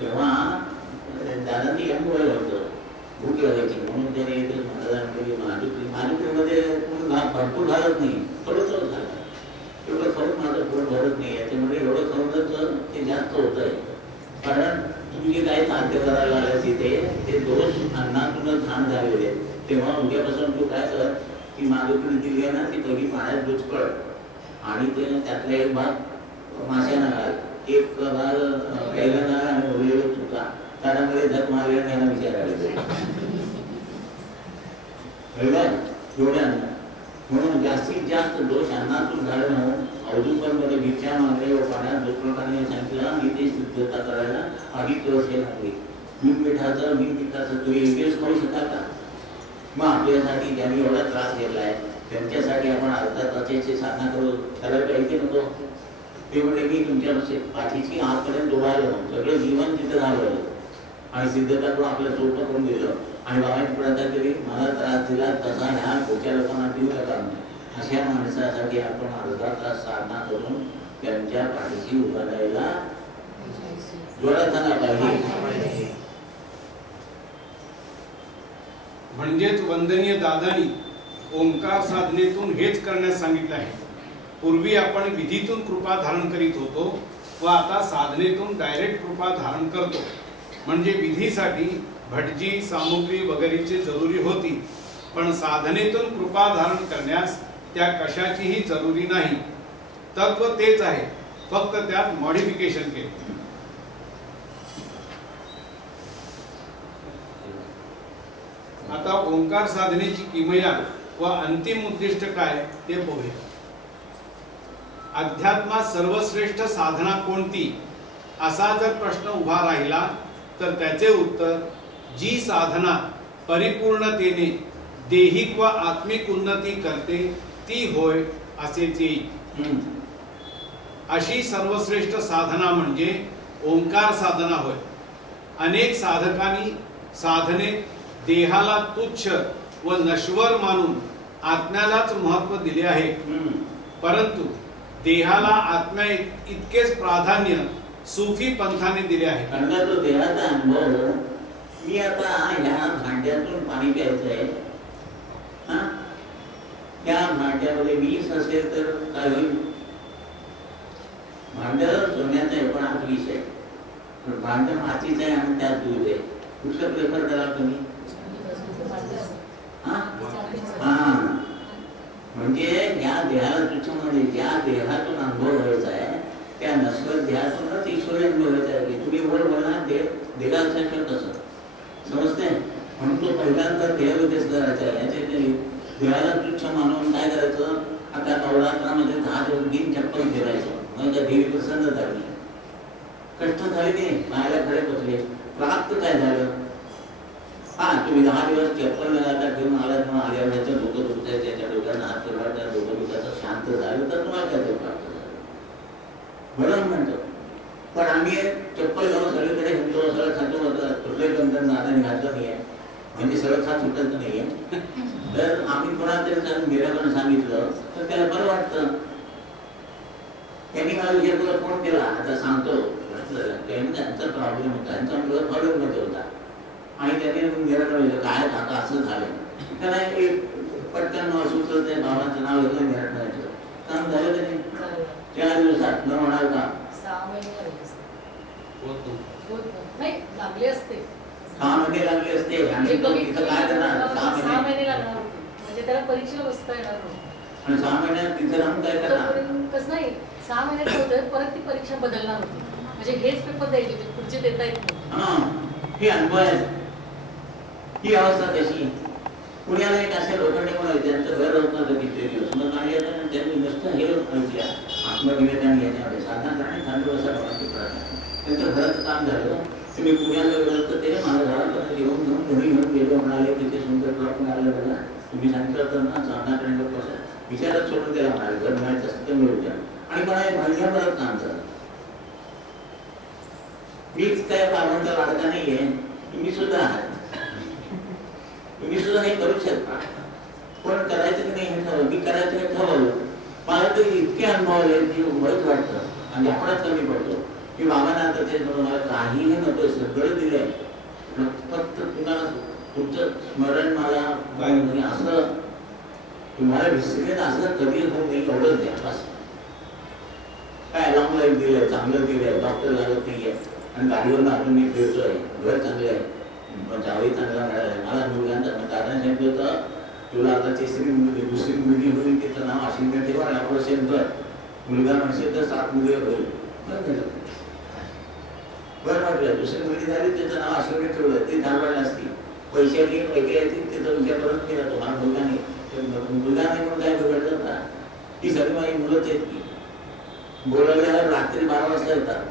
तेव्हा दादांनी एम बोललं होतं भूक लागायची म्हणून त्याने मालिकेमध्ये भरपूर घालत नाही, थोडं थोडं झालं. एवढं खाऊन माझं पोट भरत नाही, याच्यामुळे एवढं खाऊनच ते जास्त होत आहे. कारण तुम्ही जे काही साध्य करायला लागायचे ते दोष अन्नातूनच घाण झालेले आहेत. तेव्हा उद्यापासून तू काय कर की मालिकेने दिली आहे ना ती पहिली पाण्यात बुचकळ आणि ते त्यातला एक भाग माशांना घाल, एक भाग पहिल्यांदा आणि उरलेलं चुका त्यामध्ये धक मारले यांना विचारायला एवढ्यांना. म्हणून जास्तीत जास्त दोष अन्नातून घालणं अजून पण मध्ये भिक्षा मागणे व पाण्यात दुष्प्रमाणे सांगितलं आणि ते शुद्धता करायला अधिक दिवस हे लागले. मीठ तुम्ही एकच करू शकाल का? मग आपल्यासाठी ज्यांनी एवढा त्रास घेतला आहे त्यांच्यासाठी आपण अर्धा तासाची साधना करू करायला पाहिजे नको? ते म्हणजे मी तुमच्या पाठीची आतपर्यंत उभारलं, सगळं जीवन तिथं घालवलं आणि सिद्धता करून आपलं सोपं करून दिलं आणि बाबांची प्रार्थना केली, मला त्रास दिला तसा ह्या पुढच्या लोकांना देऊ नका. अशा माणसासाठी आपण अर्धा तास साधना करून त्यांच्या पाठीशी उभा राहायला जोरात झाला पाहिजे. म्हणजेच वंदनीय दादांनी ओंकार साधनेतून हेच करण्यास सांगितले आहे. पूर्वी आपण विधीतून कृपा धारण करीत होतो व आता साधनेतून डायरेक्ट कृपा धारण करतो. म्हणजे विधीसाठी भटजी सामुग्री वगैरेची जरुरी होती, पण साधनेतून कृपा धारण करण्यास त्या कशाचीही जरुरी नाही. तत्व तेच आहे, फक्त त्यात मॉडिफिकेशन केले. आता ओंकार साधनेची किमया व अंतिम उद्दिष्ट काय ते पाहूया. अध्यात्मात सर्वश्रेष्ठ साधना कोणती असा जर प्रश्न उभा राहिला तर त्याचे उत्तर जी साधना परिपूर्णतेने देहिक व आत्मिक उन्नती करते ती होय असेच येईल. अशी सर्वश्रेष्ठ साधना म्हणजे ओंकार साधना होय. अनेक साधकांनी साधनेत देहाला तुच्छ व नश्वर मानून आत्म्यालाच महत्व दिले आहे, परंतु देहाला आत्म्या इतकेच प्राधान्य सूफी पंथाने दिले आहे. तो देहाचा अनुभव मी आता ह्या भांड्यातून पाणी प्यायचंय, त्या भांड्यामध्ये 20 असेल तर काय होईल? भांड सोन्याचं आहे पण आत 20 आहे, भांड मातीचं आहे आणि त्यात दूध आहे. कुठलं प्रेफर करा तुम्ही? म्हणजे या देहाला तुझ्यामध्ये ज्या देहातून अनुभव व्हायचा आहे त्या नश्वर देहातूनच ईश्वरी अनुभव व्हायचा आहे. तुम्ही वर बोलणार देहाचा कसं समजते? म्हणून तो पहिल्यांदा देह विकास करायचा आहे. याच्या देहाला तुच्छ मानून काय करायचं? आता नवरात्रामध्ये 10 दिवस दिन चप्पल फिरायचं, म्हणजे देवी प्रसन्न झाली. कष्ट झाले ते पायाला खडे बसले, प्राप्त काय झालं? तुम्ही 10 दिवस चप्पल लगाता घेऊन आलात म्हणून आल्यावर त्याचं डोकं दुखतंय, त्याच्या डोक्यानं हात फिरवा, त्या डोकं दुखाचं शांत झालं तर तुम्हाला काय ते प्राप्त झालं बरोबर म्हणतो. पण आम्ही चप्पल घालून सगळीकडे हिंदू सगळं खातो होतं, कुठले बंधन नादाने घातलं नाही आहे, म्हणजे सगळं खात सुटत नाही आहे. तर आम्ही कोणाला तरी सांगून गिराकानं सांगितलं तर त्याला बरं वाटतं. त्यांनी मला विचार तुला फोन केला, आता सांगतो त्यांचा प्रॉब्लेम होता, त्यांचा मुलगा फॉलोमध्ये होता आणि त्याने गिराकानं काय आता असं झालं. त्याला एक पटकन सुचलं ते बाबांचं नाव घेतलं गिराकाचं काम झालं त्याने 4 दिवसात न म्हणाल का 6 महिने लागले असते. 6 महिने लागले असते आणि तिथं काय करणार? 6 महिने लागणार होते, म्हणजे त्याला परीक्षेला बसता येणार नव्हतं. आणि 6 महिन्यात तिथं राहून काय करणार? कसं नाही, 6 महिन्यात होतं, परत ती परीक्षा बदलणार होती, म्हणजे हेच पेपर द्यायचे होते, पुढचे देता येत नाही. ही अनुभव आहे. ही अवस्था कशी? पुण्याला एक असे लोखंडे म्हणून त्यांचं घर होतं किती दिवस, मग त्यांनी नुसतं हे ऐकल्या आत्मनिवेदन घेण्यामध्ये साधना करणे चालू असा लोकांची प्रार्थना. त्यांचं घराचं काम झालं, तुम्ही पुण्याला गेलं तर ते माझ्या घरात घेऊन घरी घेऊन गेलो म्हणाले, तिथे सुंदर प्रॉब्लेम आलं बघा, तुम्ही सांगितलं तर ना साधना करण्याचं कसं विचारच सोडून द्यायला म्हणाले, घर मिळायचं असतं तर मिळू द्या. आणि मला एक महिन्याभरात काम झालं. मीच काय बाबांचा लाडका नाही आहे, तुम्ही सुद्धा आहात, तुम्ही सुद्धा हे करू शकता. पण करायचं की नाही हे ठरवलं, मी करायचं हे ठरवलं. मला तर इतके अनुभव आले की वाईट वाटतं आणि आपणच कमी पडतो. की बाबांना आता ते मला काहीही नको, सगळं दिलंय, फक्त तुम्हाला तुमचं स्मरण मला असं तुम्हाला विसरेल असं कधी होऊ नये एवढंच द्या बस. काय लॉंग लाईफ दिलंय, चांगलं दिलंय, डॉक्टर लागत नाहीये आणि गाडीवरून आपण मी फिरतोय, घर चांगलं आहे, जावई चांगला मिळालाय, मला मुलगांचा कारण सांगितलं होतं तुला आता तिसरी मुलगी दुसरी मुलगी होईल तिचं नाव अश्विनी ठेवा, ऑपरेशन कर, मुलगा म्हणसेल तर 7 मुली होईल. बरं वाटलं, दुसरी मुलगी झाली त्याचं नाव अश्विनी ठेवलं, ती धारवायला असती, पैशाची पैके येतील तिथं विचार परत केला तो मला मुलगा नाही, मुलगा नाही म्हणून काय बिघडलं का? ती सगळी माझी मुलंच आहेत की बोलायला रात्री 12 वाजता येतात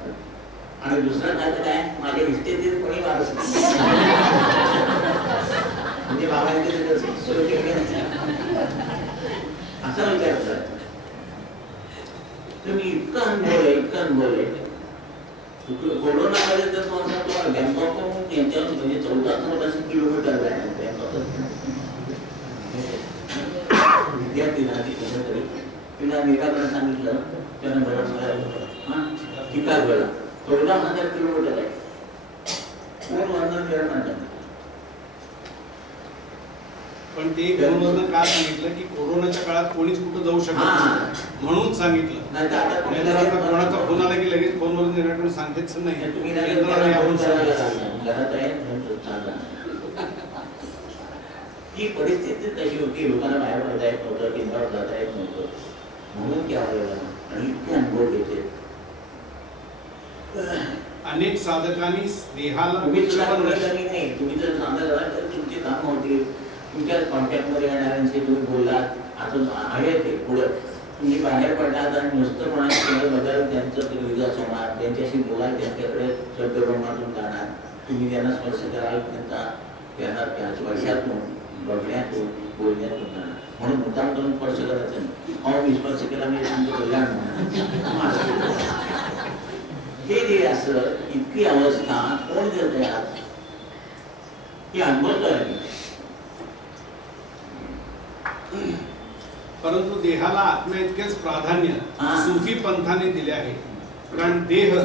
आणि दुसरं काय तर काय माझ्या इष्टेतील कोणी वारस म्हणजे बाबांचे असा विचार करा तुम्ही. इतका अनुभव आहे कोरोनामध्ये तर तो बँकॉक यांच्यावर म्हणजे 14 किलोमीटर आहे विद्यार्थी तिला निराकरण सांगितलं त्यानं बरं मला चिकागोला 14,000 किलोमीटर आहे, कोण वर्णन केलं म्हणतात. पण ते कोरोनानं काय सांगितलं की कोरोनाच्या काळात कोणीच कुठं जाऊ शकत म्हणून सांगितलं. कोणाचा फोन आला की लगेच फोनवरून निराकरण सांगायचं नाही. ही परिस्थिती तशी होती, लोकांना बाहेर पडता येत नव्हतं, केंद्रावर जाता येत नव्हतं, म्हणून त्या आणि इतके अनुभव घेतले. अनेक साधकांनी देहाला तुम्ही जर साधक झाला तर तुमची कामं होती, तुमच्या कॉन्टॅक्टमध्ये येणाऱ्यांशी तुम्ही बोललात, आता आहे ते पुढं तुम्ही बाहेर पडलात आणि नुसतं कोणाला बघाल त्यांचं विकास होणार, त्यांच्याशी बोलाल, त्यांच्याकडे शब्दब्रह्मातून जाणार, तुम्ही त्यांना स्पर्श कराल, त्यांना त्याच वर्षातून बघण्यातून बोलण्यातून जाणार. म्हणून मुद्दाम करून स्पर्श करायचं नाही, मी स्पर्श केला मी तुमचं कल्याण हे जे असं इतकी अवस्था कोण देत आहे आज ही अनुभव आहे. परंतु देहाला आत्म्या इतकेच प्राधान्य सुफी पंथाने दिले आहे. कारण देह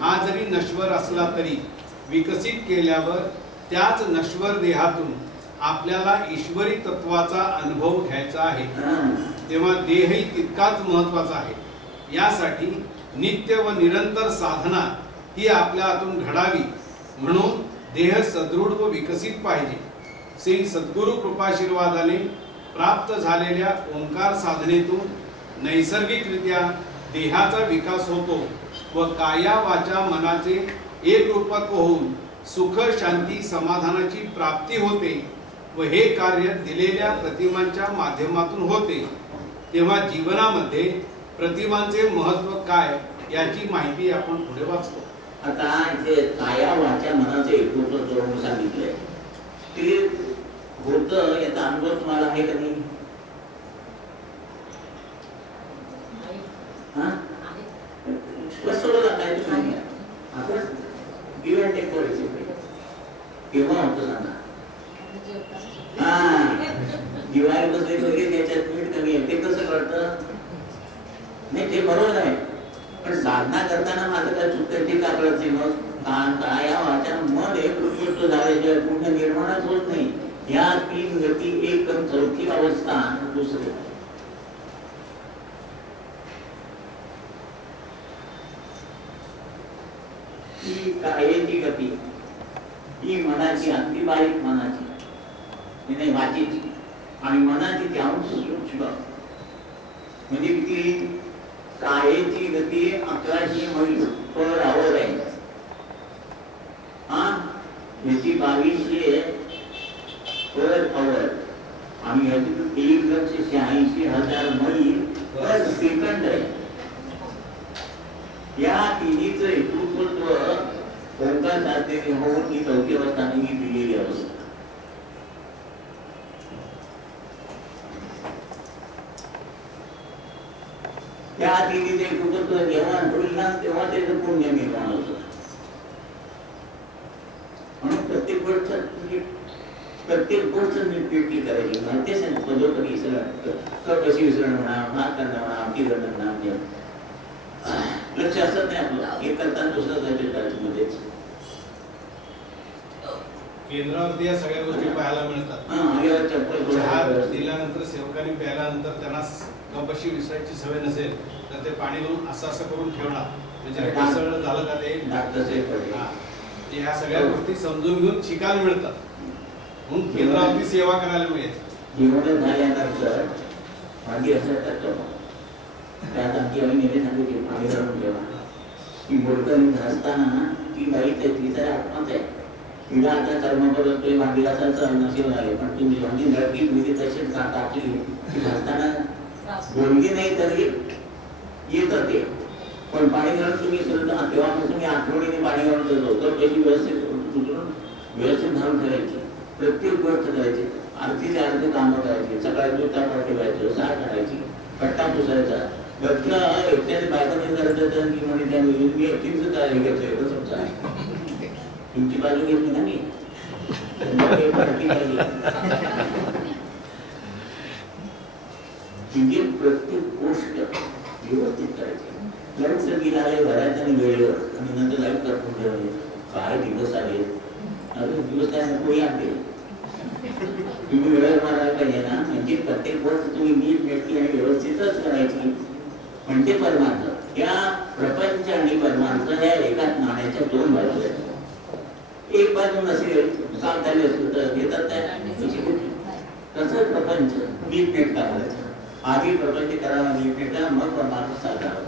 हा जरी नश्वर असला तरी विकसित केल्यावर त्याच नश्वर देहातून आपल्याला ईश्वरी तत्वाचा अनुभव घ्यायचा आहे. तेव्हा देहही तितकाच महत्वाचा आहे. यासाठी नित्य व निरंतर साधना ही आपल्या हातून घडावी, म्हणून देह सदृढ व विकसित पाहिजे. श्री सद्गुरु कृपाशीर्वादाने प्राप्त झालेल्या ओंकार साधनेतून नैसर्गिकरित्या देहाचा विकास होतो व काया वाचा मनाचे एक रूपत्व होऊन सुख शांती समाधानाची प्राप्ती होते व हे कार्य दिलेल्या प्रतिमांच्या माध्यमातून होते. तेव्हा जीवनामध्ये प्रतिमांचे महत्व काय याची माहिती आपण पुढे वाचतो. आता इथे काया वाचा मनाचे एकरूपत्व म्हणून सांगितलंय, ते होतं याचा अनुभव तुम्हाला आहे का नाही? केव्हा होतं सांगा? दिवाळी बसले वगैरे त्याच्यात मीठ कमी आहे, ते कसं कळतं? नाही ते बरोबर आहे, पण साधना करताना माझं काय चुकतं ते का कळते? मग काया वाचा मन एकरूप झाल्याशिवाय पुण्य निर्माणच होत नाही. या 3 गती एक चौथी अवस्था दुसरी ही कायेची गती, ही मनाची अगदी बारीक मनाची नाही वाचीची आणि मनाची त्याहून सूक्ष्म म्हणजे की कायेची गती 1100 मैल पर आवर आहे, याची 2200 पर आवर आणि याची 1,86,000 मैल पर सेकंड आहे. या तिन्हीचं एकरूपत्व ओंकार साधनेने होऊन ही 4थी अवस्था ही दिलेली अवस्था. त्या तिन्हीचं एकरूपत्व जेव्हा होईल ना तेव्हा त्याचं पुण्य निर्माण होतं. म्हणून प्रत्येक गोष्ट नीटनेटकी करायची. तेच आहे ना, पदोपदी विसरण, कशी विसरण म्हणा, भात करणं म्हणा, आमटी करणं म्हणा, लक्ष असत नाही आपलं. एक करताना दुसरं केंद्रावरती या सगळ्या गोष्टी पाहायला मिळतात. अंगावर चप्पल चहा घालून दिल्यानंतर सेवकांनी प्यायल्यानंतर त्यांना कपशी विसरायची सवय नसेल तर ते पाणी घेऊन असं करून ठेवणार, म्हणजे कसं झालं का ते ह्या सगळ्या गोष्टी समजून घेऊन शिकायला मिळतात. म्हणून केंद्रावरती सेवा करायला मिळेल. जीवन झाल्यानंतर भांडी असं करतो त्यात आमची आम्ही नेहमी सांगितली पाणी घालून ठेवा. ती मोडकं घासताना ना ती बाई तिचा आत्माच आहे. तिला आता कर्म करतोय भांडी घासायचं नशीब झाले, पण तुम्ही भांडी घातली तुम्ही तशीच टाकली ती घासताना बोलली नाही तरी येतं ते. पण पाणी घालून तुम्ही तेव्हापासून मी आठवणीने पाणी घालून देतो तर त्याची व्यवस्थित घालून ठेवायची. प्रत्येक गोष्ट करायची. आरतीचे अर्धे कामं करायची. सकाळी दूध तापा ठेवायचं, साय काढायची, कट्टा पुसायचा. बघला एकट्याने बायकाने करायचं की म्हणजे त्या मी एकटीच काय हे घेतोय समजा तुमची बाजू घेतली ना मी म्हणजे प्रत्येक गोष्ट व्यवस्थित करायची. लाईट सगळी आले भरायचं आणि वेळेवर आणि नंतर लाईट करपून ठेवले. काय दिवस आले अजून दिवस काय नको आणते तुम्ही वेळेवर मारायला पाहिजे ना. म्हणजे प्रत्येक गोष्ट तुम्ही नीट नेटकी आणि व्यवस्थितच करायची म्हणजे परमार्थ. या प्रपंच आणि परमार्थ या एकाच नाण्याच्या दोन बाजू आहेत. एक बाजू नसेल काम झाले असतं तर घेतात तसं प्रपंच नीट नेटका करायचा. आधी प्रपंच करावा नीट नेटका, मग परमार्थ साधावा.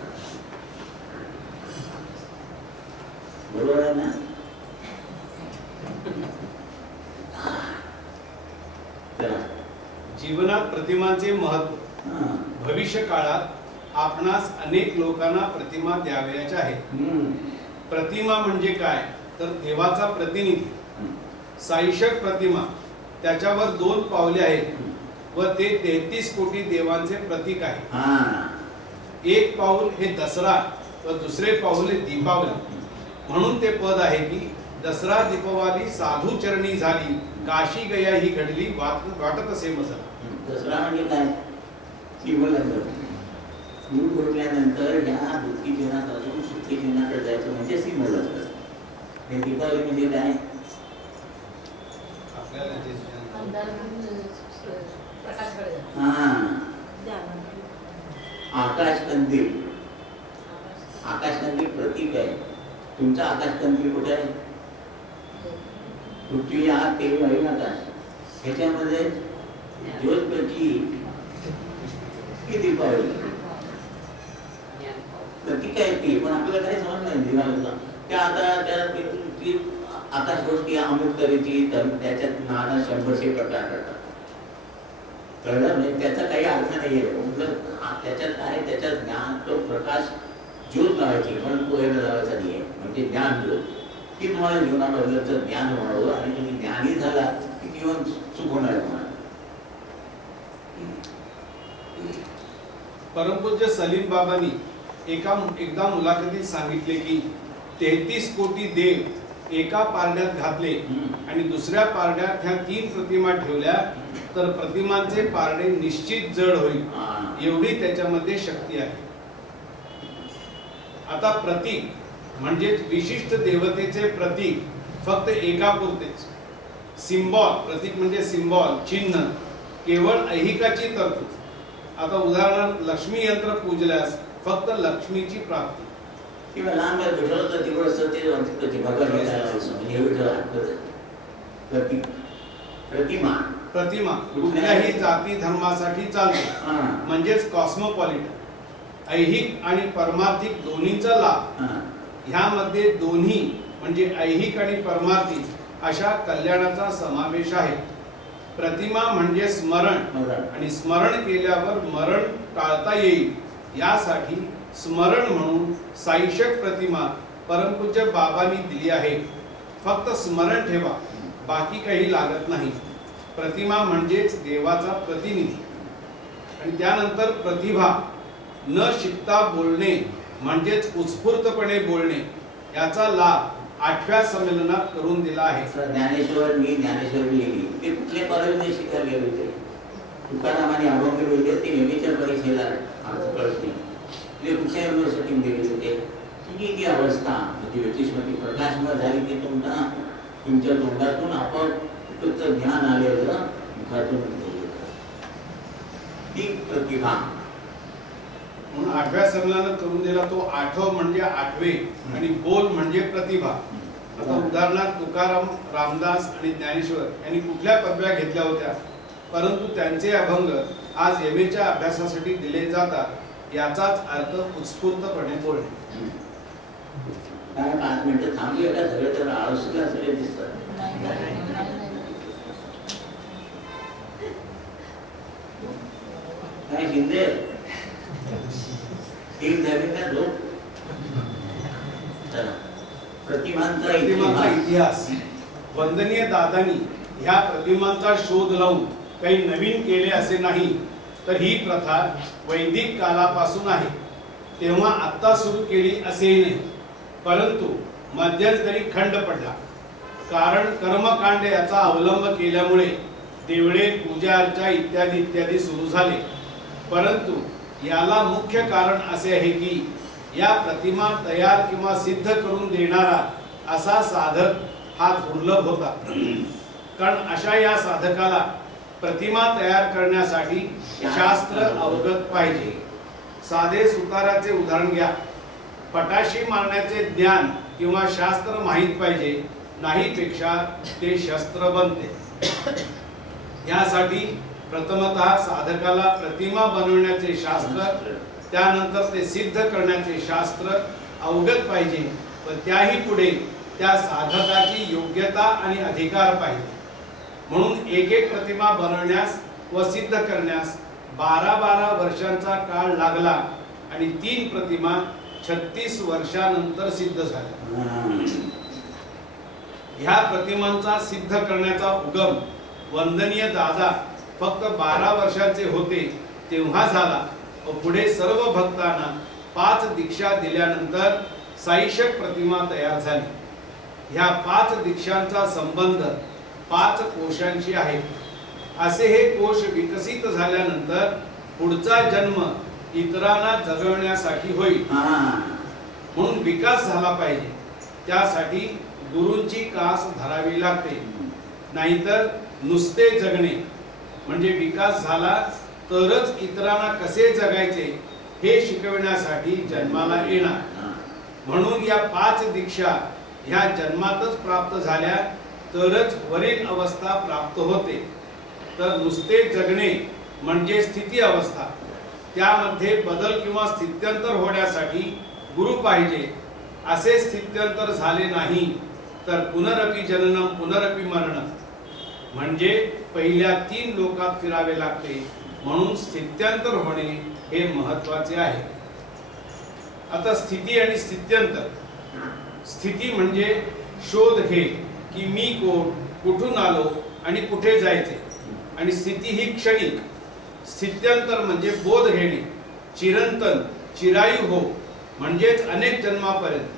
बरोबर आहे ना. जीवनात प्रतिमांचे महत्व. भविष्य काळात आपणास अनेक लोकांना प्रतिमा द्यावयाच्या आहेत. प्रतिमा म्हणजे काय तर देवाचा प्रतिनिधी. साईशक प्रतिमा त्याच्यावर 2 पावले आहेत व ते 33 कोटी देवांचे प्रतीक आहे. एक पाऊल हे दसरा व दुसरे पाऊल हे दीपावली. म्हणून ते पद आहे की दसरा दीपावली साधू चरणी झाली, काशी गया ही घडली वाटत असे मजल. दसरा म्हणजे काय गुरु घडल्यानंतर ह्या दुःखी जीवनापासून सुखी जीवनाकडे जायचं म्हणजे सिंहलंकर. हे दीपावली म्हणजे काय आकाश कंदील. आकाश कंदील प्रतीक आहे. तुमचा आकाश कंदील कुठे आहे? पृथ्वी हा तेल वायू आकाश ह्याच्यामध्ये ज्योत प्रती ही दीपावली प्रतीक आहे ती. पण आपल्याला काही समज नाही दिवाळीचा. त्या आता त्या आकाश गोष्टी अमुक तऱ्हेची त्याच्यात नाना 100 प्रकार करतात. कळलं म्हणजे त्याचा काही अर्थ नाहीये. त्याच्यात काय त्याच्यात ज्ञान तो प्रकाश ज्योत लावायची पण पोहेला लावायचा नाहीये. म्हणजे ज्ञान ज्योत की तुम्हाला जीवनाबद्दलचं ज्ञान व्हावं आणि तुम्ही ज्ञानी झाला की जीवन सुख होणार तुम्हाला. परमपूज्य सलीम बाबांनी एकदा मुलाखतीत सांगितले की 33 कोटी देव एका पारड्यात घातले आणि दुसऱ्या पारड्यात ह्या 3 प्रतिमा ठेवल्या तर प्रतिमांचे पारडे निश्चित जड होईल. एवढी त्याच्यामध्ये शक्ती आहे. आता प्रतीक म्हणजे विशिष्ट देवतेचे प्रतीक फक्त एकापुरतेच. सिम्बॉल प्रतीक म्हणजे सिम्बॉल चिन्ह केवळ ऐहिकाची तरतूद. आता उदाहरणार्थ लक्ष्मी यंत्र पूजल्यास फक्त लक्ष्मीची प्राप्ती. किंवा लांब भेटलं तर तिकडं सत्य प्रतिमा प्रतिमा कुठल्याही जाती धर्मासाठी चालते. म्हणजेच कॉस्मोपॉलिटन. ऐहिक आणि परमार्थिक दोन्हीचा लाभ. ह्यामध्ये दोन्ही म्हणजे ऐहिक आणि परमार्थिक अशा कल्याणाचा समावेश आहे. प्रतिमा म्हणजे स्मरण आणि स्मरण केल्यावर मरण टाळता येईल यासाठी स्मरण म्हणून साईशक प्रतिमा परमपूज्य बाबांनी दिली आहे. फक्त स्मरण ठेवा, बाकी काही लागत नाही. प्रतिमा म्हणजेच देवाचा प्रतिनिधी. आणि त्यानंतर प्रतिभा. न शिकता बोलणे म्हणजेच उत्स्फूर्तपणे बोलणे याचा लाभ 8व्या संमेलनात करून दिला आहे. ज्ञानेश्वर लिहिली ते कुठले परमेश्वर शिकायला गेले होते. तुकारामाने अभंग लिहिले ते नेहमीच्या परीक्षेला अर्थ कळत नाही. ते कुठल्या युनिव्हर्सिटीत गेले होते. तुझी ती अवस्था म्हणजे ज्योतिषमध्ये प्रकाशमय झाली की तुमचा तुमच्या तोंडातून आपोआप ज्ञान आलेलं मुखातून ती प्रतिभा. म्हणून 8व्या सरणानं करून दिला तो आठव म्हणजे आठवे आणि बोल म्हणजे प्रतिभा. आता उदाहरणार्थ तुकाराम, रामदास आणि ज्ञानेश्वर यांनी कुठल्या पदव्या घेतल्या होत्या, परंतु त्यांचे अभंग आज एमएच्या अभ्यासासाठी दिले जातात, याचाच अर्थ उत्स्फूर्तपणे बोलणे. काय 5 मिनिटं थांबली का सगळे तर आळसुला सगळे दिसतात. काय शिंदे एक झाली का झोप. चला प्रतिमांचा इतिहास. वंदनीय दादांनी ह्या प्रतिमांचा शोध लावून काही नवीन केले असे नाही, तर ही प्रथा वैदिक कालापासून आहे. तेव्हा आत्ता सुरू केली असेही नाही, परंतु मध्यंतरी खंड पडला. कारण कर्मकांड याचा अवलंब केल्यामुळे देवळे, पूजा अर्चा इत्यादी इत्यादी सुरू झाले. परंतु याला मुख्य कारण असे आहे की या प्रतिमा तयार किंवा सिद्ध करून देणारा असा साधक हा दुर्लभ होता. कारण अशा या साधकाला प्रतिमा तयार करण्यासाठी शास्त्र अवगत पाहिजे. साधे सुताराचे उदाहरण घ्या. पटाशी मारण्याचे ज्ञान किंवा शास्त्र माहित पाहिजे, नाही पेक्षा ते शस्त्र बनते. यासाठी प्रथमतः साधकाला प्रतिमा बनवण्याचे शास्त्र, त्यानंतर ते सिद्ध करण्याचे शास्त्र अवगत पाहिजे व त्याही पुढे त्या साधकाची योग्यता आणि अधिकार पाहिजे. म्हणून एक एक प्रतिमा बनवण्यास व सिद्ध करण्यास 12 वर्षांचा काळ लागला आणि 3 प्रतिमा 36 वर्षानंतर सिद्ध झाल्या. ह्या प्रतिमांचा सिद्ध करण्याचा उगम वंदनीय दादा फक्त 12 वर्षाचे होते तेव्हा झाला व पुढे सर्व भक्तांना 5 दीक्षा दिल्यानंतर साईशक प्रतिमा तयार झाली. ह्या 5 दीक्षांचा संबंध 5 कोशांशी आहे. असे हे कोश विकसित झाल्यानंतर पुढचा जन्म इतरांना जगवण्यासाठी होईल. म्हणून विकास झाला पाहिजे, त्यासाठी गुरूंची कास धरावी लागते. नाहीतर नुसते जगणे म्हणजे विकास झाला तरच इतरांना कसे जगायचे हे शिकवण्यासाठी जन्माला येणार. म्हणून या 5 दीक्षा ह्या जन्मातच प्राप्त झाल्या तरच वरील अवस्था प्राप्त होते. तर नुसते जगणे म्हणजे स्थिती अवस्था, त्यामध्ये बदल किंवा स्थित्यंतर होण्यासाठी गुरु पाहिजे. असे स्थित्यंतर झाले नाही तर पुनरपि जननम पुनरपि मरणम म्हणजे पहिल्या 3 लोकात फिरावे लागते. म्हणून स्थित्यंतर होणे हे महत्त्वाचे आहे. आता स्थिती आणि स्थित्यंतर. स्थिती म्हणजे शोध घे की मी कोण, कुठून आलो आणि कुठे जायचे. आणि स्थिती ही क्षणिक. स्थित्यंतर म्हणजे बोध घेणे. चिरंतन, चिरायू हो म्हणजेच अनेक जन्मापर्यंत.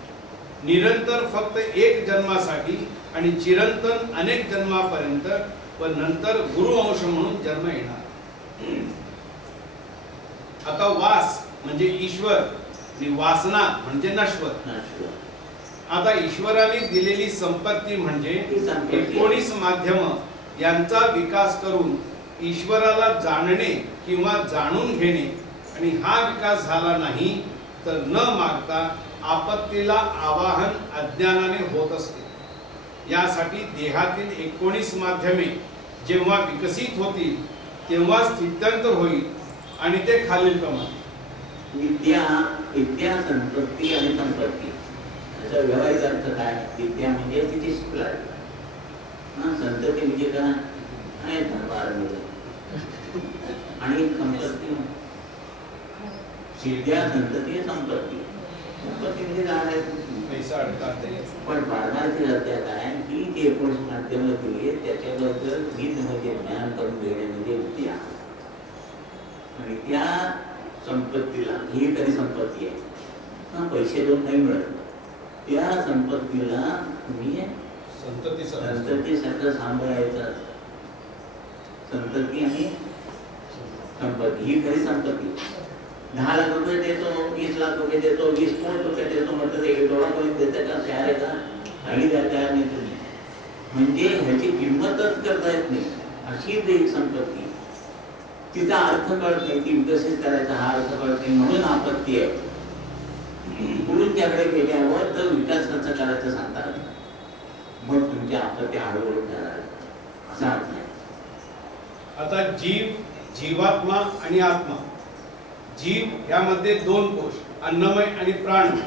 निरंतर फक्त 1 जन्मासाठी आणि चिरंतन अनेक जन्मापर्यंत व नंतर गुरुवंश म्हणून जन्म येणार. आता वास म्हणजे ईश्वर आणि वासना म्हणजे नश्वर. आता ईश्वराने दिलेली संपत्ती म्हणजे 19 माध्यम यांचा विकास करून ईश्वराला जाणणे किंवा जाणून घेणे. आणि हा विकास झाला नाही तर न मागता आपत्तीला आवाहन अज्ञानाने होत असते. यासाठी देहातील 19 माध्यमे जेव्हा विकसित होतील तेव्हा स्थित्यंतर होईल. आणि ते खालील प्रमाणे विद्या, विद्या, संपत्ती आणि संपत्ती. याचा व्यावहारिक अर्थ काय? विद्या म्हणजे तिची शिकला, संतती म्हणजे काय? आहे दरबार मिळेल. आणि संपत्ती विद्या, संतती, संपत्ती. संपत्ती म्हणजे काय? पैसा अडतात. पण बाळगाची अर्थ काय की ते 19 माध्यम दिली त्याच्याबद्दल गीतमध्ये ज्ञान करून देणे म्हणजे विद्या. आणि त्या संपत्तीला ही कधी संपत्ती आहे, पैसे देऊन नाही मिळत. त्या संपत्तीला तुम्ही संततीसारखं सांभाळायचं. संतती आणि संपत्ती ही खरी संपत्ती. 10 लाख रुपये देतो, 20 लाख रुपये देतो, 20 कोटी रुपये देतो म्हटलं ते $1 देतं का? तयार आहे का? काही द्या तयार नाही तुम्ही. म्हणजे ह्याची किंमतच करता येत नाही अशी एक संपत्ती. तिचा अर्थ कळत नाही, ती विकसित करायचा हा अर्थ कळत नाही, म्हणून आपत्ती आहे. गुरूंच्याकडे गेल्यावर तर विकास कसं करायचं सांगतात, मग तुमची आपत्ती हळूहळू करायला असा अर्थ आहे. आता जीव, जीवात्मा आणि आत्मा. जीव यामध्ये दोन कोश, अन्नमय आणि प्राणमय.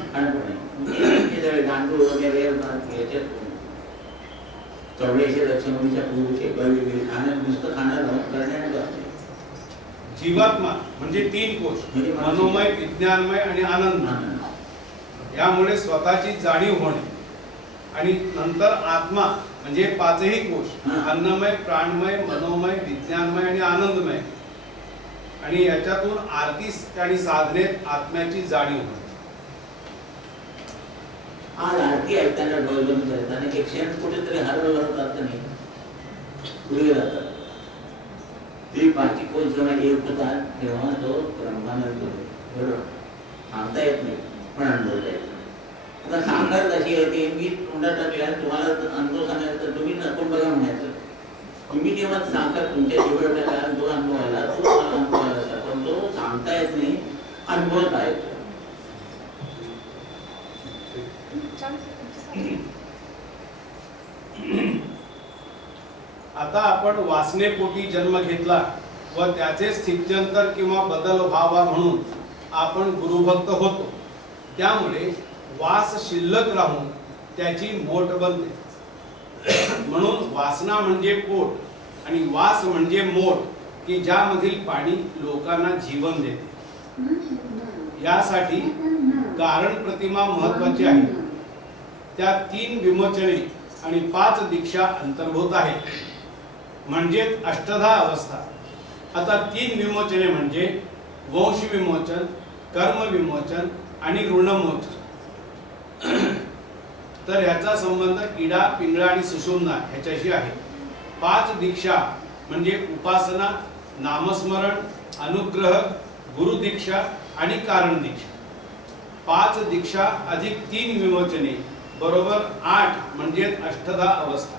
गांडूळ वगैरे याच्यात 84 लक्षणीच्या पूर्वीचे बैल खाणं नुसतं खाणं करण्याने. जीवात्मा म्हणजे तीन कोश, मनोमय, विज्ञानमय आणि आनंदमय. यामुळे स्वतःची जाणीव होणे. आणि नंतर आत्मा म्हणजे पाचही कोश, अन्नमय, प्राणमय, मनोमय, विज्ञानमय आणि आनंदमय. आणि याच्यातून आरती आणि साधनेत आत्म्याची जाणीव होते. आज आरती ऐकताना डोळे बंद करताना एक क्षण कुठेतरी हरवलं होतात नाही, पुढे जातात. ती पाची कोश जेव्हा एक होतात तेव्हा तो ब्रह्मानंद होतो. बरोबर सांगता येत नाही पण अनुभवता येत. आता सांगार कशी आहे ते मी तोंडात टाकल्या, तुम्हाला अनुभव सांगायचा तर तुम्ही नकून बघा म्हणायचं. तुम्ही जेव्हा सांगता तुमच्या जीवन तो अनुभवायला तो अनुभवायला, पण तो सांगता येत नाही, अनुभवता येतो. आता आपण वासनेपोटी जन्म घेतला व त्याचे स्थित्यंतर किंवा बदल व्हावा म्हणून आपण गुरुभक्त होतो. त्यामुळे वास शिल्लक राहून त्याची मोठ बनते. म्हणून वासना म्हणजे पोट आणि वास म्हणजे मोठ की ज्यामधील पाणी लोकांना जीवन देते. यासाठी कारण प्रतिमा महत्वाची आहे. त्या 3 विमोचने आणि 5 दीक्षा अंतर्भूत आहेत, म्हणजे अष्टधा अवस्था. आता 3 विमोचने म्हणजे वंश विमोचन, कर्म विमोचन आणि ऋणमोचन. तर ह्याचा संबंध इडा, पिंगळा आणि सुषुम्ना ह्याच्याशी आहे. 5 दीक्षा म्हणजे उपासना, नामस्मरण, अनुग्रह, गुरुदीक्षा आणि कारण दीक्षा. 5 दीक्षा अधिक 3 विमोचने बरोबर 8 म्हणजे अष्टधा अवस्था.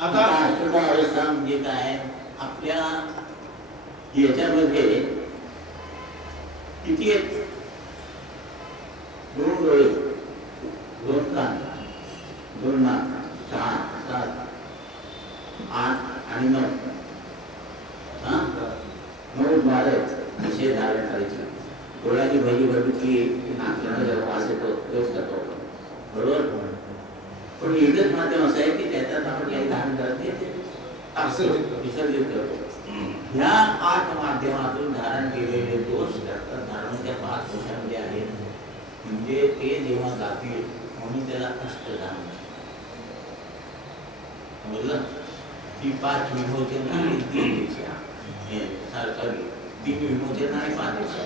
आता अष्टधा अवस्था म्हणजे काय, आपल्या याच्यामध्ये किती आहेत? 2 डोळे, 2 कान, 2 नाक, 6, 7, 8 आणि 9. 9 द्वार असे धारण करायचे. डोळ्याची भाजी बघितली नाकाला वास येतो, तोच करतो बरोबर. पण एकच माध्यम असं आहे की त्याच्यात आपण काही धारण करते विसर्जित करतो. ह्या 8 माध्यमातून धारण केलेले दोष धारण त्या 5 कोशांमध्ये आहेत. म्हणजे ते जेव्हा जातील म्हणून त्याला अष्टधा समजलं. ती 5 विमोचन आणि 3 दीक्षा, 3 विमोचन आणि 5 दीक्षा,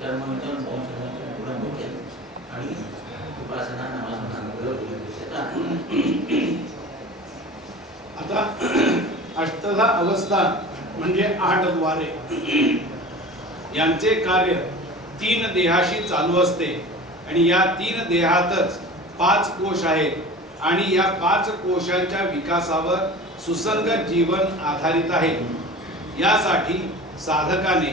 कर्मविमोचन, वंशविमोचन, गुणविमोचन आणि उपासना, नामस्मरण, आता अष्टधा अवस्था म्हणजे 8 द्वारे. यांचे कार्य 3 देहाशी चालू असते आणि या 3 देहातच 5 कोश आहेत आणि या 5 कोशांच्या विकासावर सुसंगत जीवन आधारित आहे. यासाठी साधकाने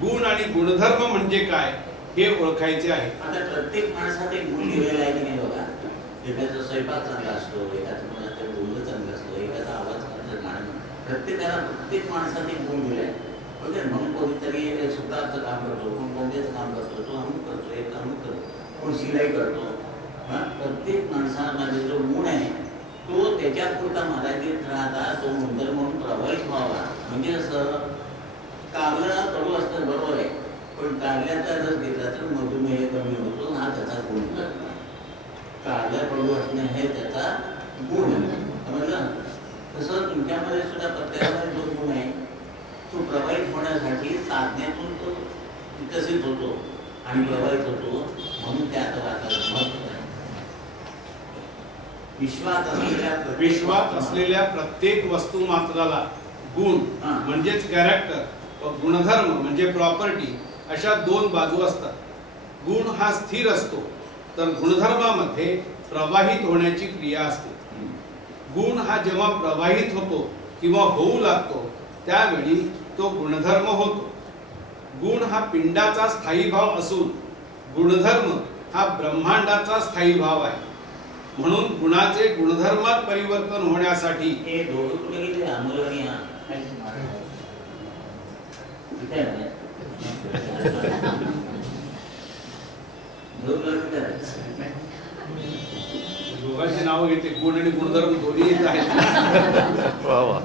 गुण आणि गुणधर्म म्हणजे काय हे ओळखायचे आहे. आता प्रत्येक माणसात एक गुण दिलेला आहे की नाही बघा. एकाचा स्वयंपाक चांगला असतो, एकाचं बोलणं चांगलं असतं, एकाचा आवाज चांगला. प्रत्येकाला प्रत्येक माणसात एक गुण दिलाय. म्हणजे म्हणून कोणीतरी सुतारचं काम करतो, कोण कोंबड्याचं काम करतो, तो अमुक करतो, एक अमुक करतो, कोण शिलाई करतो. प्रत्येक माणसामध्ये जो गुण आहे तो त्याच्या पुरता मर्यादित राहता, तो गुणधर्म म्हणून प्रभावित व्हावा. म्हणजे असं कारला कडू असतं बरोबर आहे, पण कारल्याचा रस घेतला तर मधुमेह कमी होतो, हा त्याचा गुण. कारला कडू असणे हे त्याचा गुण समजलं. तसं तुमच्यामध्ये सुद्धा प्रत्येकामध्ये जो गुण आहे तो प्रभावित होण्यासाठी साधनेतून तो विकसित होतो आणि प्रभावित होतो. म्हणून त्यात महत्व आहे. विश्वात असलेल्या प्रत्येक वस्तू मात्राला गुण म्हणजेच कॅरेक्टर व गुणधर्म म्हणजे प्रॉपर्टी अशा 2 बाजू असतात. गुण हा स्थिर असतो, तर गुणधर्मामध्ये प्रवाहित होण्याची क्रिया असते. गुण हा जेव्हा प्रवाहित होतो किंवा होऊ लागतो त्यावेळी तो गुणधर्म होतो. गुण हा पिंडाचा स्थायी भाव असून गुणधर्म हा ब्रह्मांडाचा स्थायी भाव आहे. म्हणून गुणाचे गुणधर्मात परिवर्तन होण्यासाठी हे दोघं कुठे गेले? अमोल आणि हा इथे आहे. दोघांची नाव घेते. गुण आणि गुणधर्म दोन्ही येत आहेत. वा वा.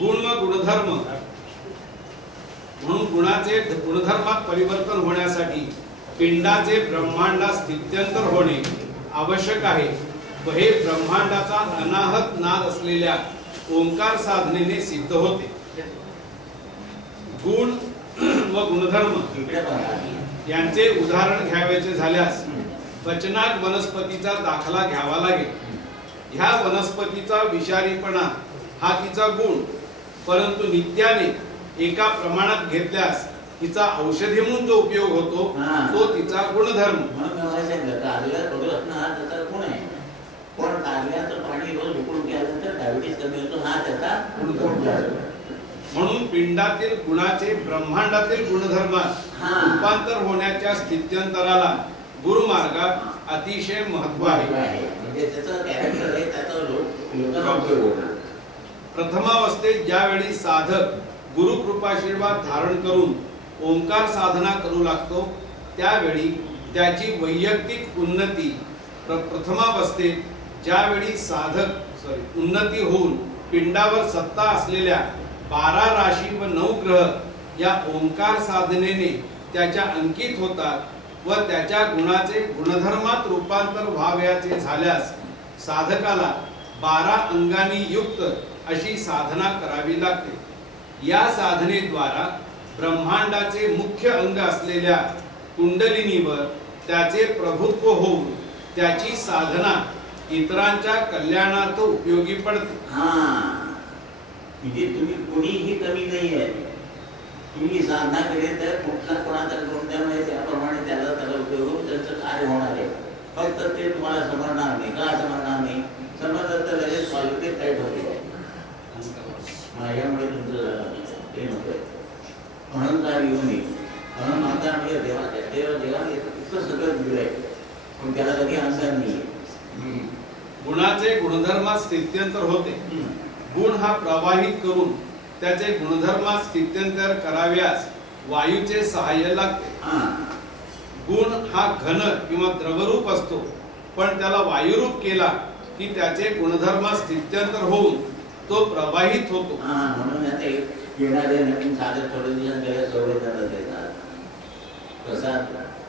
गुण व गुणधर्म म्हणून गुणाचे गुणधर्मात परिवर्तन होण्यासाठी पिंडाचे ब्रह्मांडात स्थित्यंतर होणे आवश्यक आहे व हे ब्रह्मांडाचा अनाहत नाद असलेल्या ओंकार साधनेने सिद्ध होते. गुण व गुणधर्म यांचे उदाहरण घ्यावयाचे झाल्यास पचनाक वनस्पतीचा दाखला घ्यावा लागेल. ह्या वनस्पतीचा विषारीपणा हा तिचा गुण, परंतु नित्याने एका प्रमाणात घेतल्यास तिचा औषधी म्हणून जो उपयोग होतो तो तिचा गुणधर्म. म्हणून पिंडातील गुणाचे ब्रह्मांडातील गुणधर्मात रूपांतर होण्याच्या स्थित्यंतराला गुरुमार्गात अतिशय महत्व आहे. प्रथमावस्थेत ज्यावेळी साधक गुरुकृपाशीर्वाद धारण करून ओंकार साधना करू लागतो त्यावेळी त्याची वैयक्तिक उन्नती प्रथमावस्थेत ज्यावेळी साधक उन्नती होऊन पिंडावर सत्ता असलेल्या 12 राशी व 9 ग्रह या ओंकार साधनेने त्याच्या अंकित होतात व त्याच्या गुणाचे गुणधर्मात रूपांतर व्हावयाचे झाल्यास साधकाला 12 अंगांनी युक्त अशी साधना करावी लागते. या साधनेद्वारा ब्रह्मांडाचे मुख्य अंग असलेल्या कुंडलिनीवर त्याचे प्रभुत्व होऊन त्याची साधना इतरांच्या कल्याणार्थ उपयोगी पडते. म्हणजे तुम्ही कोणीही कमी नाही आहे. तुम्ही साधना करेल तर कुठला कोणाचा करून त्यामुळे त्याप्रमाणे त्याला उपयोग होऊन त्यांचं कार्य होणार आहे. फक्त ते तुम्हाला समजणार नाही. का समजणार नाही? समजलं तर लगेच क्वालिटी टाईट होते. माझ्यामुळे तुमचं ते नव्हतं म्हणून काय येऊ नये म्हणून आता आम्ही देवाने इतकं सगळं दिलंय पण त्याला कधी अंतर नाही. गुणाचे गुणधर्मात स्थित्यंतर होते. गुण हा प्रवाहित करून त्याचे गुणधर्मात स्थित्यंतर कराव्यास वायूचे सहाय्य लागते. गुण हा घन किंवा द्रवरूप असतो पण त्याला वायुरूप केला की त्याचे गुणधर्मात स्थित्यंतर होऊन तो प्रवाहित होतो. म्हणून आता येणारे नवीन साधक थोडे दिवस गेल्या सवय करत येतात प्रसाद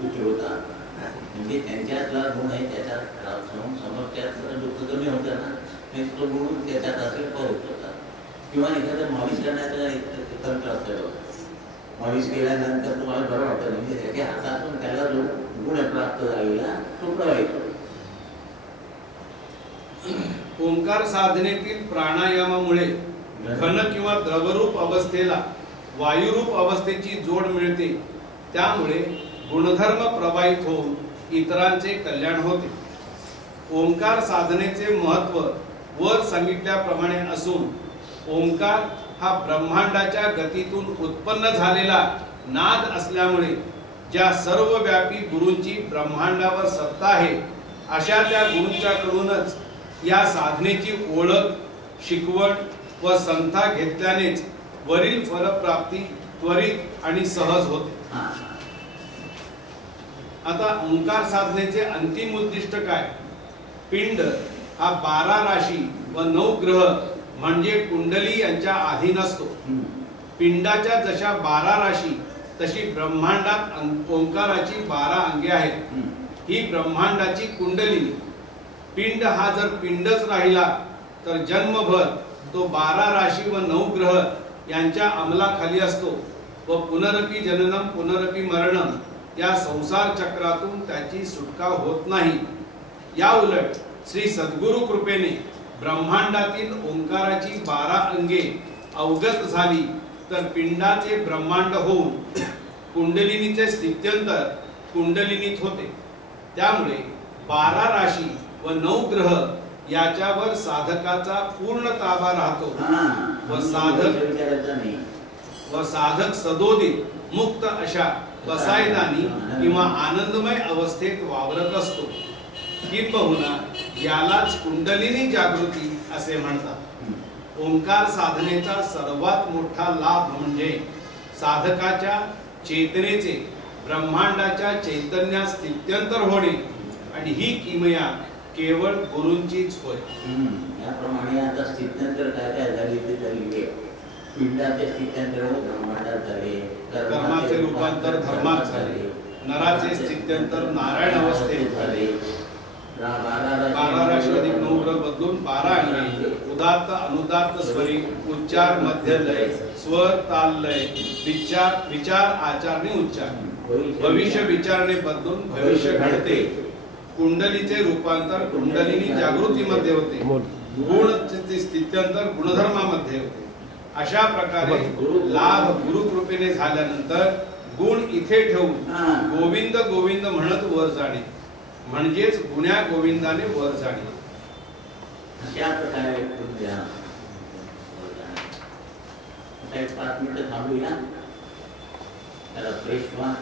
होतात म्हणजे त्यांच्यातला गुण आहे त्याच्यात समोरच्यात दुःख कमी होतं ना नाही तो गुण त्याच्यात असेल होत होतात. किंवा एखादं मालिश करण्याचं तंत्र असतं. मालिश केल्यानंतर तुम्हाला बरं वाटतं म्हणजे त्याच्या हातातून त्याला जो गुण प्राप्त झालेला तो प्रवाहित होतो. ओंकार साधनेतील प्राणायामामुळे घन किंवा द्रवरूप अवस्थेला वायुरूप अवस्थेची जोड मिळते. त्यामुळे गुणधर्म प्रवाहित होऊन इतरांचे कल्याण होते. ओंकार साधनेचे महत्व वर सांगितल्याप्रमाणे असून ओंकार हा ब्रह्मांडाच्या गतीतून उत्पन्न झालेला नाद असल्यामुळे ज्या सर्व व्यापी गुरूंची ब्रह्मांडावर सत्ता आहे अशा त्या गुरूंच्याकडूनच या साधनेची ओळख शिकवण व संथा घेतल्यानेच वरील फलप्राप्ती त्वरित आणि सहज होते. आता ओंकार साधनेचे अंतिम उद्दिष्ट काय? पिंड हा 12 राशी व 9 ग्रह म्हणजे कुंडली यांच्या अधीन असतो. पिंडाच्या जशा 12 राशी तशी ब्रह्मांडात ओंकाराची 12 अंगे आहेत. ही ब्रह्मांडाची कुंडलिनी. पिंड हा जर पिंडच राहिला तर जन्मभर तो 12 राशी व 9 ग्रह यांच्या अंमलाखाली असतो व पुनरपि जननम पुनरपि मरणम या संसार चक्रातून त्याची सुटका होत नाही. या उलट श्री सद्गुरु कृपेने ब्रह्मांडातील ओंकाराची 12 अंगे अवगत झाली तर पिंडाचे ब्रह्मांड होऊन कुंडलिनीचे स्थित्यंतर कुंडलिनीत होते. त्यामुळे 12 राशी व 9 ग्रह याच्यावर साधकाचा पूर्ण ताबा राहतो व साधक सदोदित मुक्त अशा बसायदानी किंवा आनंदमय अवस्थेत वावरत असतो. किंबहुना यालाच कुंडलिनी जागृती असे म्हणतात. ओंकार साधनेचा सर्वात मोठा लाभ म्हणजे साधकाच्या चेतनेचे ब्रह्मांडाच्या चैतन्यात स्थित्यंतर होणे आणि ही किमया केवळ गुरूंचीच होय. याप्रमाणे आता स्थित्यंतर काय काय झाली ते झाली. पिंडाचे स्थित्यंतर ब्रह्मांडात झाले, कर्माचे रूपांतर धर्मात झाले, नराचे स्थित्यंतर नारायण अवस्थेत झाले. 12 राशी अधिक 9 ग्रह बदलून 12 अंगे उदात्त अनुदात्त स्वरी उच्चार मध्य लय स्वर ताल लय विचार आचारणे उच्चार भविष्य विचारणे बदलून भविष्य घडते. कुंडलीचे रूपांतर कुंडलिनी जागृतीमध्ये होते. गुणचे स्थित्यंतर गुणधर्मामध्ये होते. अशा प्रकारे लाभ गुरुकृपेने झाल्यानंतर गुण इथे ठेवून गोविंद गोविंद म्हणत वर जाणे म्हणजेच गुण्या गोविंदाने वर जाणे. अशा प्रकारे 5 मिनिटं थांबूया. त्याला फ्रेश व्हा.